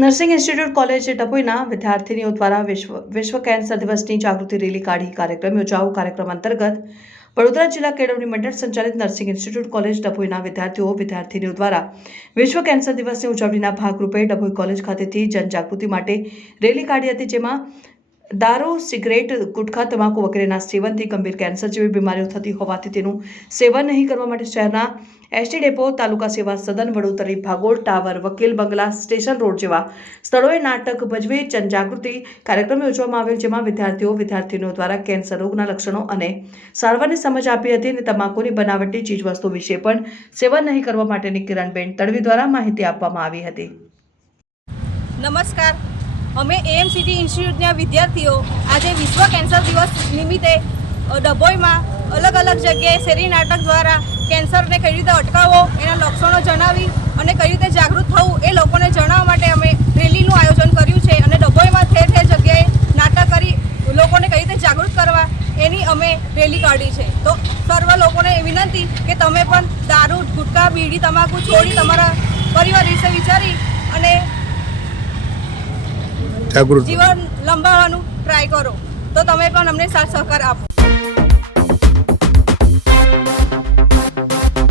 Nursing institute college ડભોઈના વિદ્યાર્થીનીઓ દ્વારા વિશ્વ વિશ્વ કેન્સર દિવસની જાગૃતિ રેલી કાઢી. કાર્યક્રમ યોજાઓ કાર્યક્રમ અંતર્ગત વડોદરા જિલ્લા કેળવણી મંડળ સંચાલિત નર્સિંગ ઇન્સ્ટિટ્યૂટ કોલેજ ડભોઈના વિદ્યાર્થીઓ, વિદ્યાર્થીનીઓ દ્વારા વિશ્વ કેન્સર દિવસની ઉજવણીના ભાગરૂપે ડભોઈ કોલેજ ખાતેથી જનજાગૃતિ માટે રેલી કાઢી હતી, જેમાં દારૂ, સિગરેટ, ગુટખા, તમાકુ વગેરેના સેવનથી ગંભીર કેન્સર જેવી બીમારીઓ થતી હોવાથી તેનું સેવન નહીં કરવા માટે શહેરના એસટી ડેપો, તાલુકા સેવા સદન, વડોદરી ભાગોળ, ટાવર, વકીલ બંગલા, સ્ટેશન રોડ જેવા સ્થળોએ નાટક ભજવી જનજાગૃતિ કાર્યક્રમ યોજવામાં આવેલ જેમાં વિદ્યાર્થીઓ, વિદ્યાર્થીનીઓ દ્વારા કેન્સર રોગના લક્ષણો અને સારવારની સમજ આપી હતી અને તમાકુની બનાવટી ચીજવસ્તુ વિશે પણ સેવન નહીં કરવા માટેની કિરણબેન તડવી દ્વારા માહિતી આપવામાં આવી હતી. નમસ્કાર. અમે એએમસીટી ઇન્સ્ટિટ્યૂટના વિદ્યાર્થીઓ આજે વિશ્વ કેન્સર દિવસ નિમિત્તે ડભોઈમાં અલગ અલગ જગ્યાએ શેરી નાટક દ્વારા કેન્સરને કઈ રીતે અટકાવવો એના લક્ષણો જણાવી અને કઈ રીતે જાગૃત થવું એ લોકોને જણાવવા માટે અમે રેલીનું આયોજન કર્યું છે અને ડભોઈમાં ઠેર ઠેર જગ્યાએ નાટક કરી લોકોને કઈ રીતે જાગૃત કરવા એની અમે રેલી કાઢી છે. તો સર્વ લોકોને વિનંતી કે તમે પણ દારૂ, ગુટકા, બીડી, તમાકુ છોડી તમારા પરિવાર વિશે વિચારી જાગૃત. જીવન લંબાવવાનું ટ્રાય કરો. તો તમે પણ અમને સાથ સહકાર આપો.